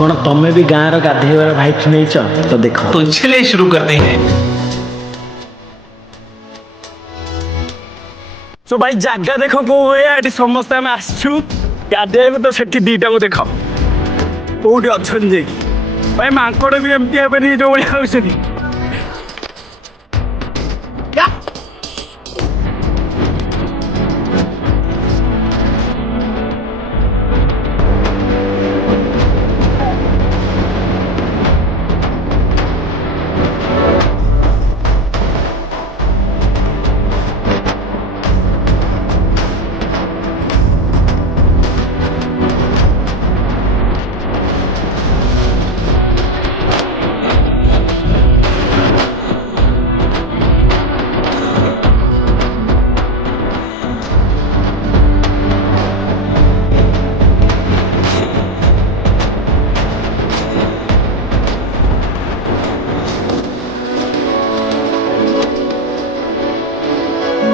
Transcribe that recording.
कौन तमें भी गाँव गाधेवर भाई नहीं तो देखो तो चलिए शुरू करते हैं। तो भाई जगह देखो को ये समस्त आम आसु गाधे तो से दीटा को देख कौटी अच्छा भाई मांकड़ भी एमती जो भाई